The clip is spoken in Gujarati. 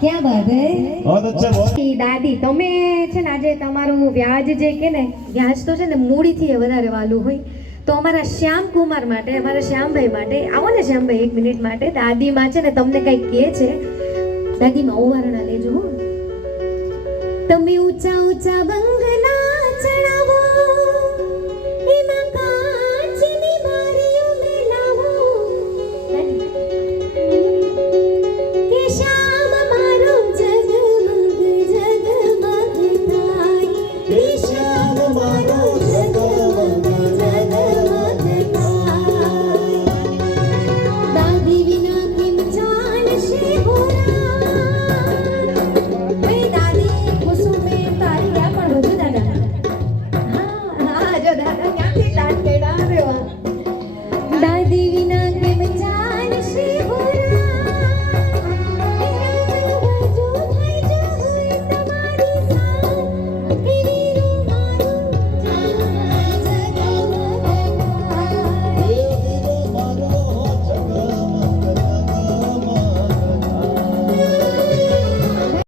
क्या बात है बहुत अच्छा बहुत દાદી તમે છે ને આજે તમારું વ્યાજ જે કે ને વ્યાજ તો છે ને મૂડીથી વધારે વાલું હોય તો અમારા શ્યામકુમાર માટે અમારા શ્યામભાઈ માટે આવો ને શ્યામભાઈ એક મિનિટ માટે દાદીમાં છે ને તમને કંઈક કહે છે દાદીમાં ઓવારણા લેજો હો તમે ઊંચા ઊંચા બંગલા